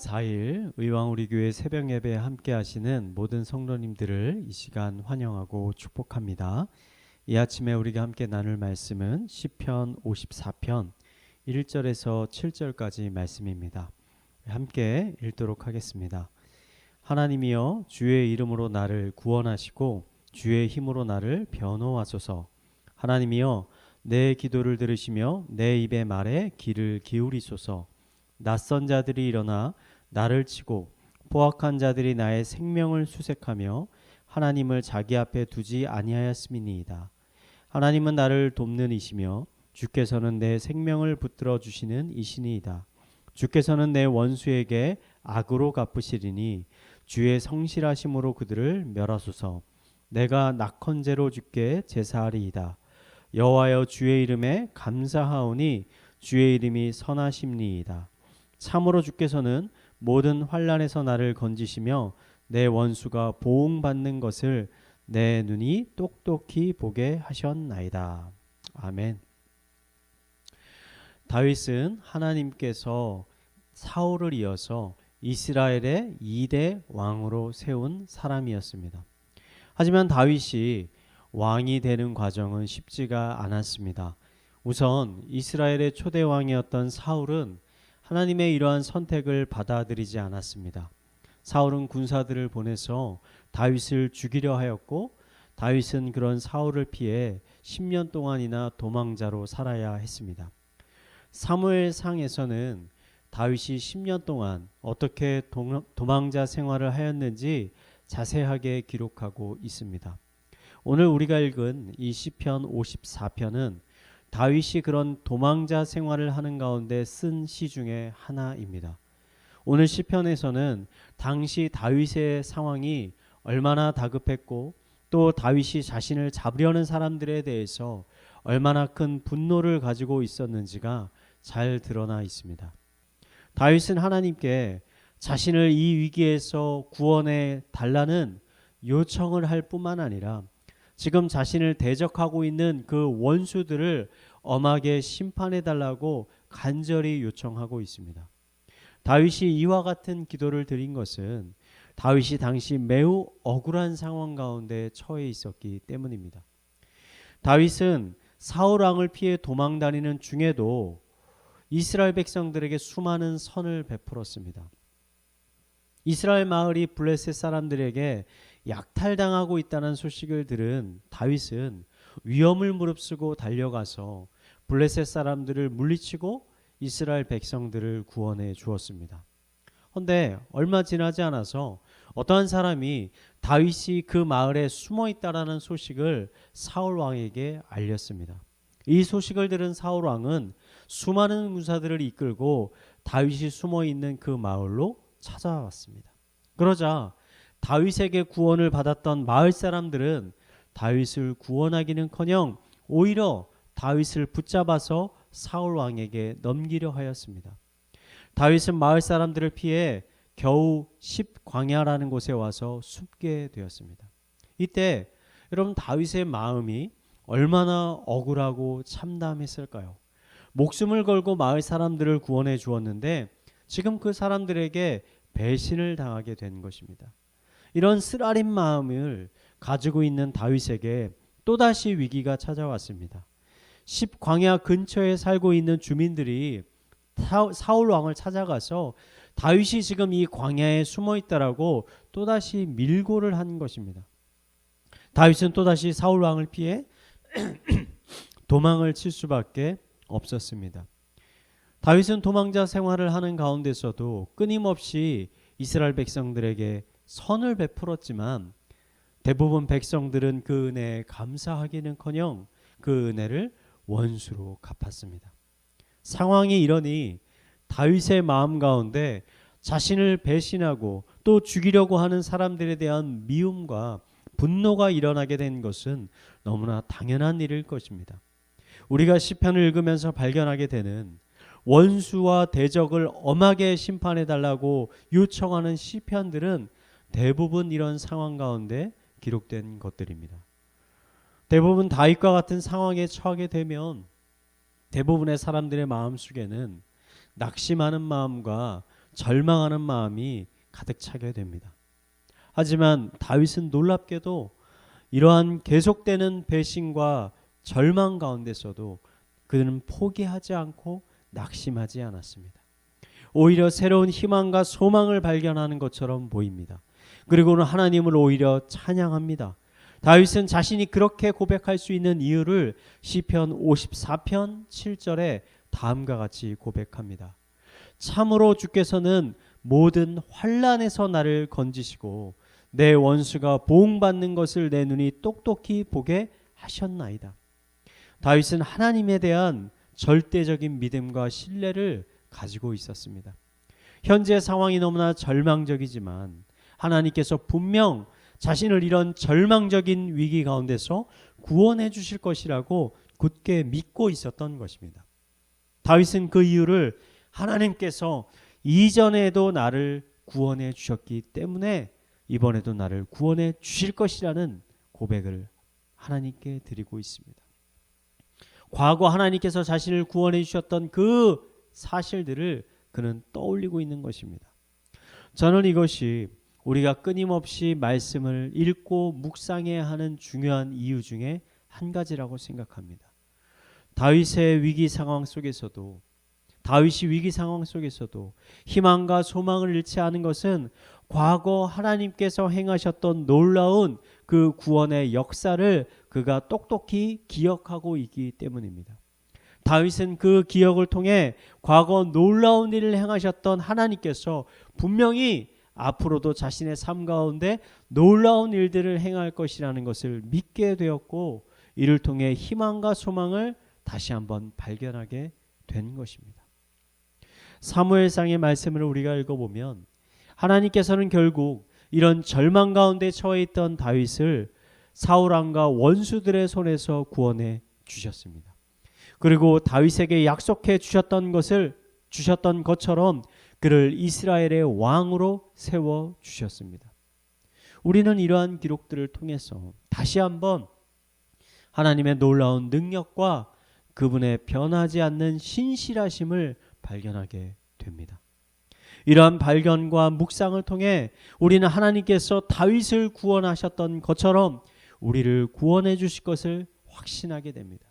4일 의왕우리교회 새벽예배에 함께 하시는 모든 성도님들을 이 시간 환영하고 축복합니다. 이 아침에 우리가 함께 나눌 말씀은 시편 54편 1절에서 7절까지 말씀입니다. 함께 읽도록 하겠습니다. 하나님이여, 주의 이름으로 나를 구원하시고 주의 힘으로 나를 변호하소서. 하나님이여, 내 기도를 들으시며 내 입의 말에 귀를 기울이소서. 낯선 자들이 일어나 나를 치고 포악한 자들이 나의 생명을 수색하며 하나님을 자기 앞에 두지 아니하였음이니이다. 하나님은 나를 돕는 이시며 주께서는 내 생명을 붙들어 주시는 이시니이다. 주께서는 내 원수에게 악으로 갚으시리니 주의 성실하심으로 그들을 멸하소서. 내가 낙헌제로 주께 제사하리이다. 여호와여, 주의 이름에 감사하오니 주의 이름이 선하심니이다. 참으로 주께서는 모든 환난에서 나를 건지시며 내 원수가 보응받는 것을 내 눈이 똑똑히 보게 하셨나이다. 아멘. 다윗은 하나님께서 사울을 이어서 이스라엘의 2대 왕으로 세운 사람이었습니다. 하지만 다윗이 왕이 되는 과정은 쉽지가 않았습니다. 우선 이스라엘의 초대 왕이었던 사울은 하나님의 이러한 선택을 받아들이지 않았습니다. 사울은 군사들을 보내서 다윗을 죽이려 하였고, 다윗은 그런 사울을 피해 10년 동안이나 도망자로 살아야 했습니다. 사무엘상에서는 다윗이 10년 동안 어떻게 도망자 생활을 하였는지 자세하게 기록하고 있습니다. 오늘 우리가 읽은 이 시편 54편은 다윗이 그런 도망자 생활을 하는 가운데 쓴 시 중에 하나입니다. 오늘 시편에서는 당시 다윗의 상황이 얼마나 다급했고, 또 다윗이 자신을 잡으려는 사람들에 대해서 얼마나 큰 분노를 가지고 있었는지가 잘 드러나 있습니다. 다윗은 하나님께 자신을 이 위기에서 구원해 달라는 요청을 할 뿐만 아니라 지금 자신을 대적하고 있는 그 원수들을 엄하게 심판해 달라고 간절히 요청하고 있습니다. 다윗이 이와 같은 기도를 드린 것은 다윗이 당시 매우 억울한 상황 가운데 처해 있었기 때문입니다. 다윗은 사울 왕을 피해 도망다니는 중에도 이스라엘 백성들에게 수많은 선을 베풀었습니다. 이스라엘 마을이 블레셋 사람들에게 약탈당하고 있다는 소식을 들은 다윗은 위험을 무릅쓰고 달려가서 블레셋 사람들을 물리치고 이스라엘 백성들을 구원해 주었습니다. 그런데 얼마 지나지 않아서 어떠한 사람이 다윗이 그 마을에 숨어 있다라는 소식을 사울 왕에게 알렸습니다. 이 소식을 들은 사울 왕은 수많은 군사들을 이끌고 다윗이 숨어 있는 그 마을로 찾아왔습니다. 그러자 다윗에게 구원을 받았던 마을 사람들은 다윗을 구원하기는커녕 오히려 다윗을 붙잡아서 사울 왕에게 넘기려 하였습니다. 다윗은 마을 사람들을 피해 겨우 십광야라는 곳에 와서 숨게 되었습니다. 이때 여러분, 다윗의 마음이 얼마나 억울하고 참담했을까요? 목숨을 걸고 마을 사람들을 구원해 주었는데 지금 그 사람들에게 배신을 당하게 된 것입니다. 이런 쓰라린 마음을 가지고 있는 다윗에게 또다시 위기가 찾아왔습니다. 십광야 근처에 살고 있는 주민들이 사울 왕을 찾아가서 다윗이 지금 이 광야에 숨어 있다라고 또다시 밀고를 한 것입니다. 다윗은 또다시 사울 왕을 피해 도망을 칠 수밖에 없었습니다. 다윗은 도망자 생활을 하는 가운데서도 끊임없이 이스라엘 백성들에게 선을 베풀었지만 대부분 백성들은 그 은혜에 감사하기는커녕 그 은혜를 원수로 갚았습니다. 상황이 이러니 다윗의 마음 가운데 자신을 배신하고 또 죽이려고 하는 사람들에 대한 미움과 분노가 일어나게 된 것은 너무나 당연한 일일 것입니다. 우리가 시편을 읽으면서 발견하게 되는 원수와 대적을 엄하게 심판해달라고 요청하는 시편들은 대부분 이런 상황 가운데 기록된 것들입니다. 대부분 다윗과 같은 상황에 처하게 되면 대부분의 사람들의 마음속에는 낙심하는 마음과 절망하는 마음이 가득 차게 됩니다. 하지만 다윗은 놀랍게도 이러한 계속되는 배신과 절망 가운데서도 그는 포기하지 않고 낙심하지 않았습니다. 오히려 새로운 희망과 소망을 발견하는 것처럼 보입니다. 그리고는 하나님을 오히려 찬양합니다. 다윗은 자신이 그렇게 고백할 수 있는 이유를 시편 54편 7절에 다음과 같이 고백합니다. 참으로 주께서는 모든 환난에서 나를 건지시고 내 원수가 보응받는 것을 내 눈이 똑똑히 보게 하셨나이다. 다윗은 하나님에 대한 절대적인 믿음과 신뢰를 가지고 있었습니다. 현재 상황이 너무나 절망적이지만 하나님께서 분명 자신을 이런 절망적인 위기 가운데서 구원해 주실 것이라고 굳게 믿고 있었던 것입니다. 다윗은 그 이유를 하나님께서 이전에도 나를 구원해 주셨기 때문에 이번에도 나를 구원해 주실 것이라는 고백을 하나님께 드리고 있습니다. 과거 하나님께서 자신을 구원해 주셨던 그 사실들을 그는 떠올리고 있는 것입니다. 저는 이것이 우리가 끊임없이 말씀을 읽고 묵상해야 하는 중요한 이유 중에 한 가지라고 생각합니다. 다윗이 위기 상황 속에서도 희망과 소망을 잃지 않은 것은 과거 하나님께서 행하셨던 놀라운 그 구원의 역사를 그가 똑똑히 기억하고 있기 때문입니다. 다윗은 그 기억을 통해 과거 놀라운 일을 행하셨던 하나님께서 분명히 앞으로도 자신의 삶 가운데 놀라운 일들을 행할 것이라는 것을 믿게 되었고, 이를 통해 희망과 소망을 다시 한번 발견하게 된 것입니다. 사무엘상의 말씀을 우리가 읽어보면 하나님께서는 결국 이런 절망 가운데 처해 있던 다윗을 사울 왕과 원수들의 손에서 구원해 주셨습니다. 그리고 다윗에게 약속해 주셨던 것처럼 그를 이스라엘의 왕으로 세워 주셨습니다. 우리는 이러한 기록들을 통해서 다시 한번 하나님의 놀라운 능력과 그분의 변하지 않는 신실하심을 발견하게 됩니다. 이러한 발견과 묵상을 통해 우리는 하나님께서 다윗을 구원하셨던 것처럼 우리를 구원해 주실 것을 확신하게 됩니다.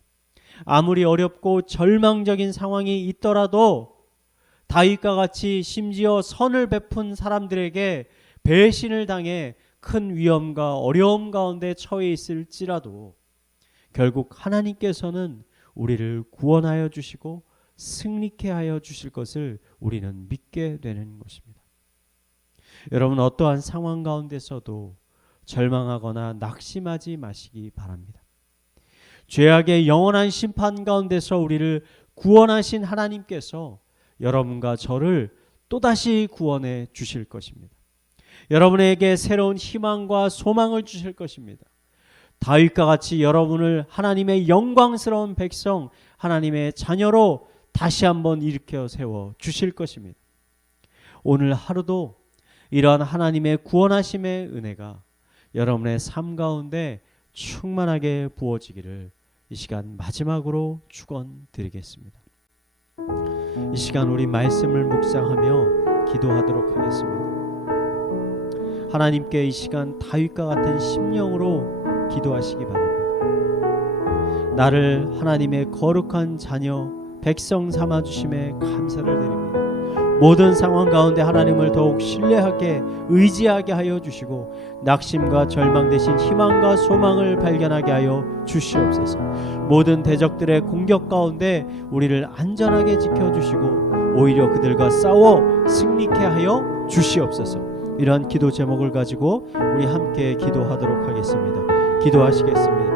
아무리 어렵고 절망적인 상황이 있더라도 다윗과 같이 심지어 선을 베푼 사람들에게 배신을 당해 큰 위험과 어려움 가운데 처해 있을지라도 결국 하나님께서는 우리를 구원하여 주시고 승리케 하여 주실 것을 우리는 믿게 되는 것입니다. 여러분, 어떠한 상황 가운데서도 절망하거나 낙심하지 마시기 바랍니다. 죄악의 영원한 심판 가운데서 우리를 구원하신 하나님께서 여러분과 저를 또다시 구원해 주실 것입니다. 여러분에게 새로운 희망과 소망을 주실 것입니다. 다윗과 같이 여러분을 하나님의 영광스러운 백성, 하나님의 자녀로 다시 한번 일으켜 세워 주실 것입니다. 오늘 하루도 이러한 하나님의 구원하심의 은혜가 여러분의 삶 가운데 충만하게 부어지기를 이 시간 마지막으로 축원드리겠습니다. 이 시간 우리 말씀을 묵상하며 기도하도록 하겠습니다. 하나님께 이 시간 다윗과 같은 심령으로 기도하시기 바랍니다. 나를 하나님의 거룩한 자녀 백성 삼아 주심에 감사를 드립니다. 모든 상황 가운데 하나님을 더욱 신뢰하게 의지하게 하여 주시고 낙심과 절망 대신 희망과 소망을 발견하게 하여 주시옵소서. 모든 대적들의 공격 가운데 우리를 안전하게 지켜주시고 오히려 그들과 싸워 승리케 하여 주시옵소서. 이러한 기도 제목을 가지고 우리 함께 기도하도록 하겠습니다. 기도하시겠습니다.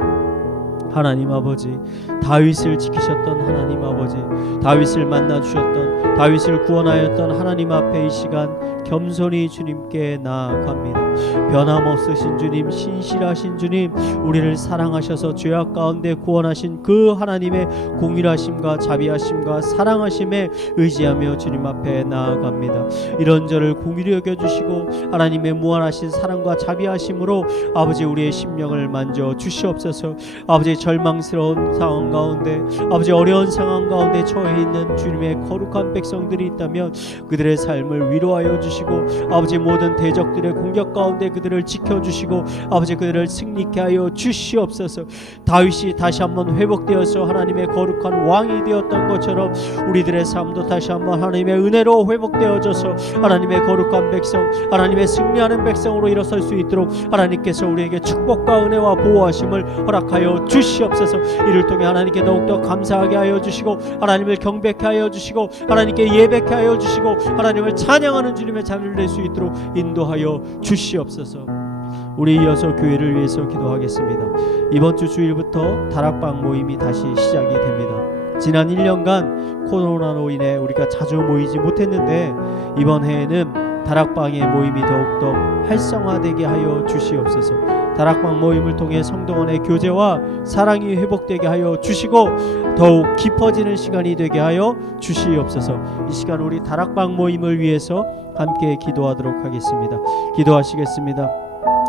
하나님 아버지, 다윗을 지키셨던 하나님 아버지, 다윗을 만나 주셨던, 다윗을 구원하였던 하나님 앞에 이 시간 겸손히 주님께 나아갑니다. 변함없으신 주님, 신실하신 주님, 우리를 사랑하셔서 죄악 가운데 구원하신 그 하나님의 공일하심과 자비하심과 사랑하심에 의지하며 주님 앞에 나아갑니다. 이런 저를 공의히 여겨주시고 하나님의 무한하신 사랑과 자비하심으로 아버지 우리의 심령을 만져 주시옵소서. 아버지 절망스러운 상황 가운데, 아버지 어려운 상황 가운데 처해 있는 주님의 거룩한 백성들이 있다면 그들의 삶을 위로하여 주시고, 아버지 모든 대적들의 공격 가운데 그들을 지켜주시고, 아버지 그들을 승리케 하여 주시옵소서. 다윗이 다시 한번 회복되어서 하나님의 거룩한 왕이 되었던 것처럼 우리들의 삶도 다시 한번 하나님의 은혜로 회복되어져서 하나님의 거룩한 백성, 하나님의 승리하는 백성으로 일어설 수 있도록 하나님께서 우리에게 축복과 은혜와 보호하심을 허락하여 주시옵소서. 이를 통해 하나님께 더욱더 감사하게 하여 주시고, 하나님을 경배케 하여 주시고, 하나님께 예배케 하여 주시고, 하나님을 찬양하는 주님의 자리를 낼 수 있도록 인도하여 주시옵소서. 우리 이어서 교회를 위해서 기도하겠습니다. 이번 주 주일부터 다락방 모임이 다시 시작이 됩니다. 지난 1년간 코로나로 인해 우리가 자주 모이지 못했는데 이번 해에는 다락방의 모임이 더욱더 활성화되게 하여 주시옵소서. 다락방 모임을 통해 성도 간의 교제와 사랑이 회복되게 하여 주시고 더욱 깊어지는 시간이 되게 하여 주시옵소서. 이 시간 우리 다락방 모임을 위해서 함께 기도하도록 하겠습니다. 기도하시겠습니다.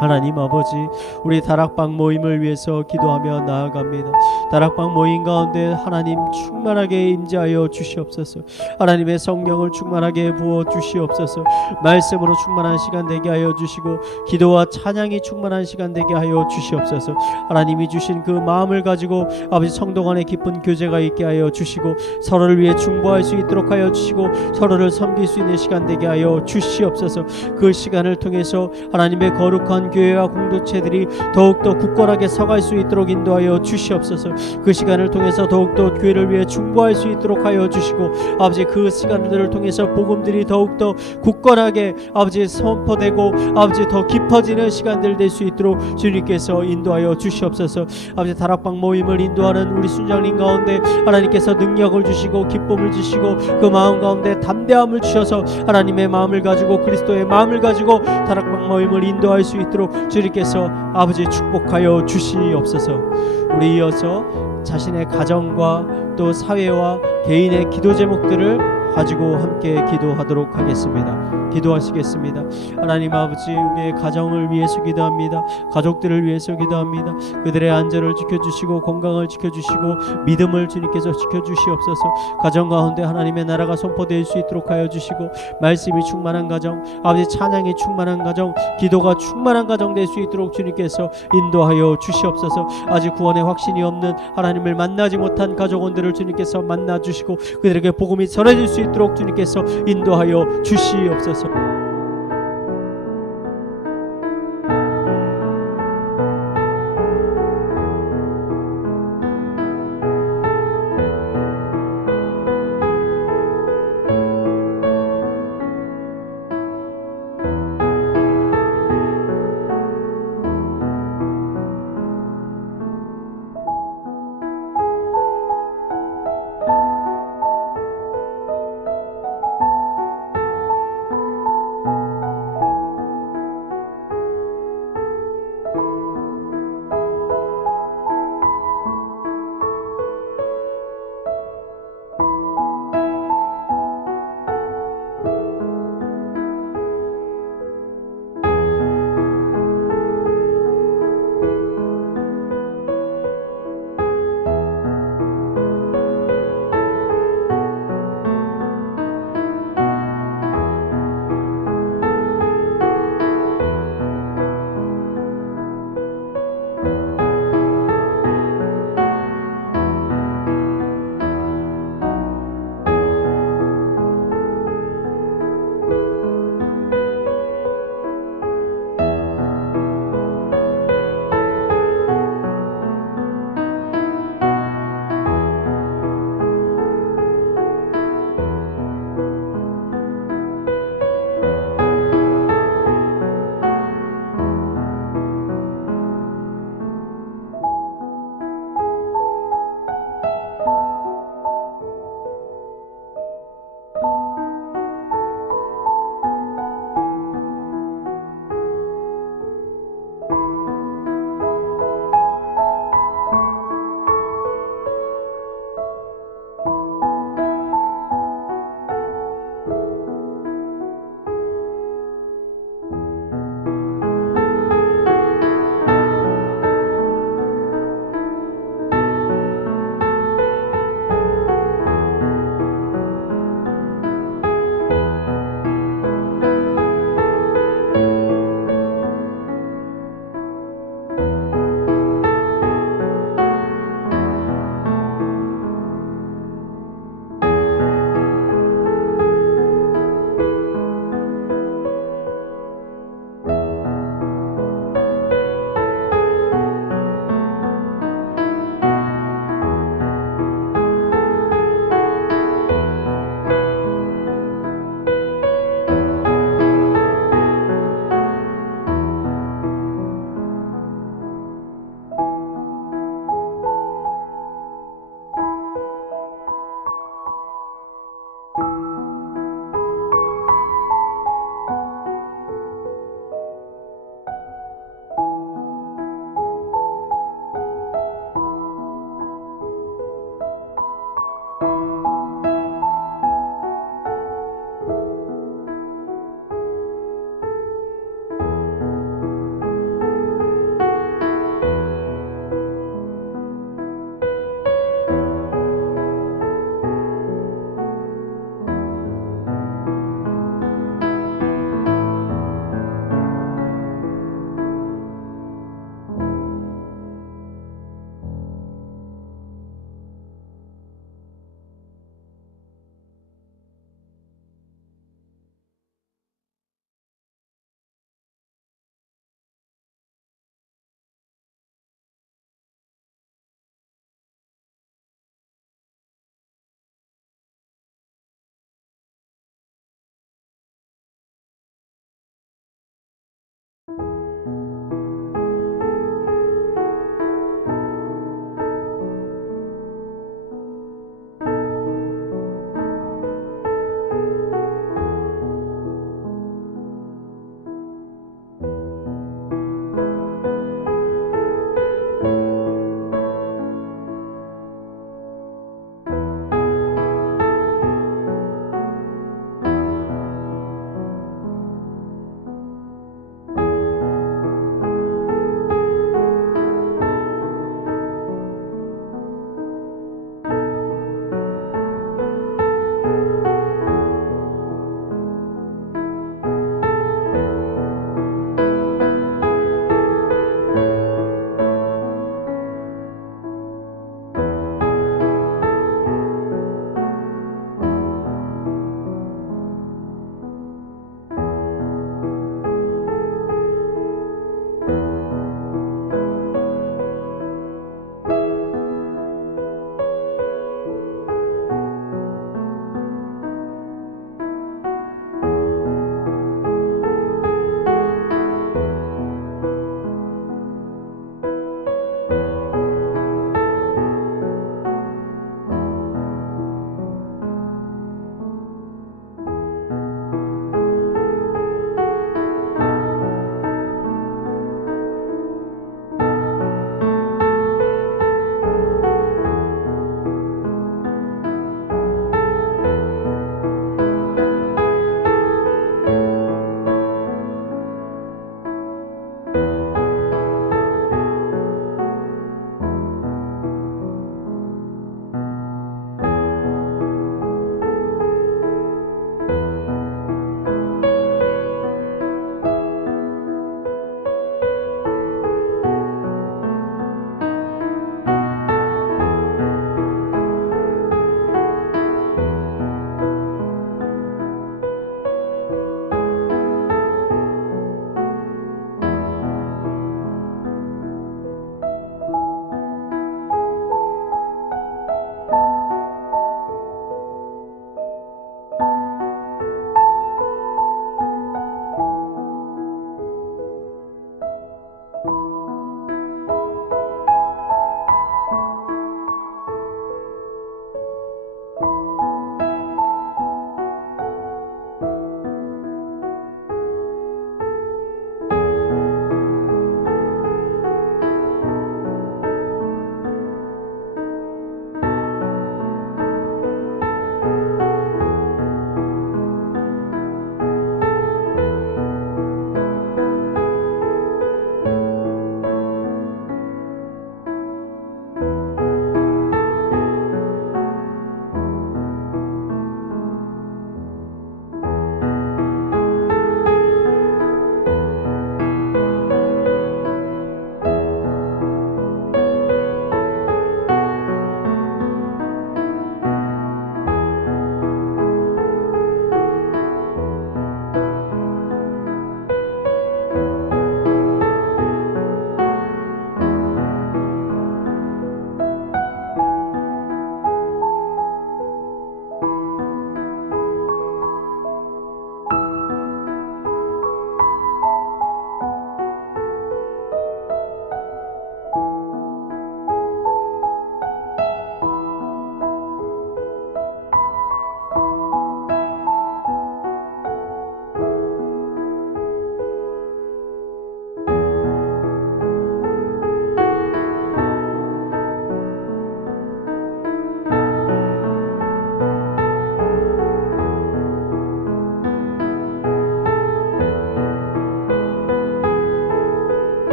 하나님 아버지, 우리 다락방 모임을 위해서 기도하며 나아갑니다. 다락방 모임 가운데 하나님 충만하게 임재하여 주시옵소서. 하나님의 성령을 충만하게 부어 주시옵소서. 말씀으로 충만한 시간 되게 하여 주시고 기도와 찬양이 충만한 시간 되게 하여 주시옵소서. 하나님이 주신 그 마음을 가지고 아버지 성도 간의 깊은 교제가 있게 하여 주시고 서로를 위해 중보할 수 있도록 하여 주시고 서로를 섬길 수 있는 시간 되게 하여 주시옵소서. 그 시간을 통해서 하나님의 거룩한 교회와 공동체들이 더욱더 굳건하게 서갈 수 있도록 인도하여 주시옵소서. 그 시간을 통해서 더욱더 교회를 위해 중보할 수 있도록 하여 주시고 아버지 그 시간들을 통해서 복음들이 더욱더 굳건하게 아버지 선포되고 아버지 더 깊어지는 시간들 될 수 있도록 주님께서 인도하여 주시옵소서. 아버지 다락방 모임을 인도하는 우리 순장님 가운데 하나님께서 능력을 주시고 기쁨을 주시고 그 마음 가운데 담대함을 주셔서 하나님의 마음을 가지고 그리스도의 마음을 가지고 다락방 모임을 인도할 수 있도록 주님께서 아버지 축복하여 주시옵소서. 우리 이어서 자신의 가정과 또 사회와 개인의 기도 제목들을 가지고 함께 기도하도록 하겠습니다. 기도하시겠습니다. 하나님 아버지, 우리의 가정을 위해서 기도합니다. 가족들을 위해서 기도합니다. 그들의 안전을 지켜주시고 건강을 지켜주시고 믿음을 주님께서 지켜주시옵소서. 가정 가운데 하나님의 나라가 선포될 수 있도록 하여 주시고 말씀이 충만한 가정, 아버지 찬양이 충만한 가정, 기도가 충만한 가정 될 수 있도록 주님께서 인도하여 주시옵소서. 아직 구원의 확신이 없는 하나님을 만나지 못한 가족원들을 주님께서 만나주시고 그들에게 복음이 전해질 수 있도록 주님께서 인도하여 주시옵소서.